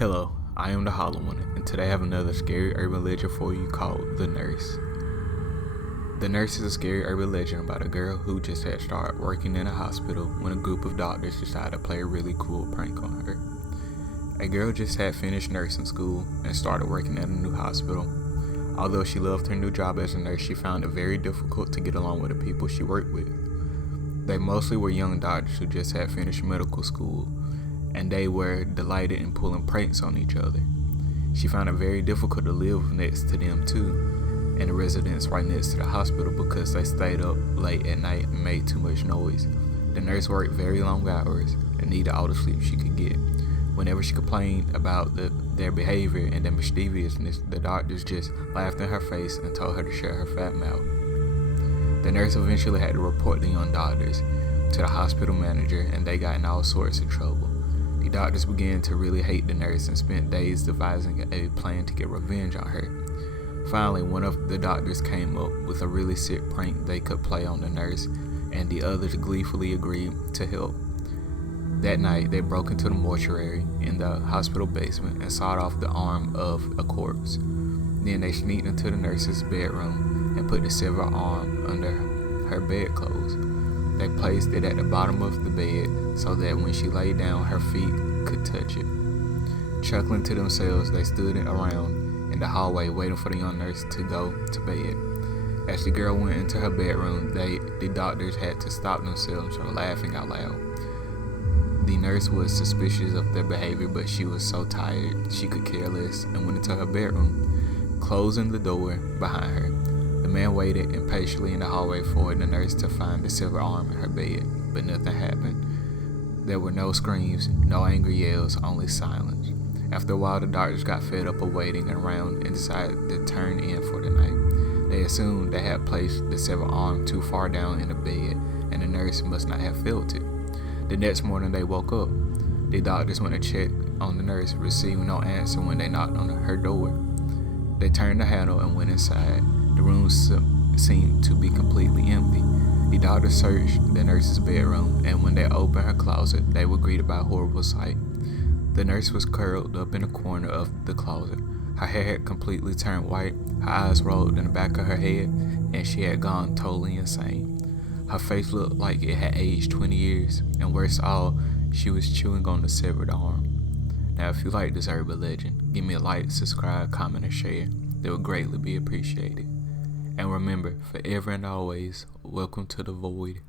Hello, I am the Hollow One, and today I have another scary urban legend for you called The Nurse. The Nurse is a scary urban legend about a girl who just had started working in a hospital when a group of doctors decided to play a really cool prank on her. A girl just had finished nursing school and started working at a new hospital. Although she loved her new job as a nurse, she found it very difficult to get along with the people she worked with. They mostly were young doctors who just had finished medical school, and they were delighted in pulling pranks on each other. She found it very difficult to live next to them too, and the residents right next to the hospital because they stayed up late at night and made too much noise. The nurse worked very long hours and needed all the sleep she could get. Whenever she complained about their behavior and their mischievousness, the doctors just laughed in her face and told her to shut her fat mouth. The nurse eventually had to report the young doctors to the hospital manager, and they got in all sorts of trouble. The doctors began to really hate the nurse and spent days devising a plan to get revenge on her. Finally, one of the doctors came up with a really sick prank they could play on the nurse, and the others gleefully agreed to help. That night, they broke into the mortuary in the hospital basement and sawed off the arm of a corpse. Then they sneaked into the nurse's bedroom and put the severed arm under her bedclothes. They placed it at the bottom of the bed so that when she lay down, her feet could touch it. Chuckling to themselves, they stood around in the hallway waiting for the young nurse to go to bed. As the girl went into her bedroom, the doctors had to stop themselves from laughing out loud. The nurse was suspicious of their behavior, but she was so tired she could care less and went into her bedroom, closing the door behind her. The man waited impatiently in the hallway for the nurse to find the severed arm in her bed, but nothing happened. There were no screams, no angry yells, only silence. After a while, the doctors got fed up of waiting around and decided to turn in for the night. They assumed they had placed the severed arm too far down in the bed, and the nurse must not have felt it. The next morning, they woke up. The doctors went to check on the nurse, receiving no answer when they knocked on her door. They turned the handle and went inside. The room seemed to be completely empty. The doctors searched the nurse's bedroom, and when they opened her closet, they were greeted by a horrible sight. The nurse was curled up in a corner of the closet. Her hair had completely turned white, her eyes rolled in the back of her head, and she had gone totally insane. Her face looked like it had aged 20 years, and worse of all, she was chewing on the severed arm. Now, if you like this urban legend, give me a like, subscribe, comment, and share. They would greatly be appreciated. And remember, forever and always, welcome to the void.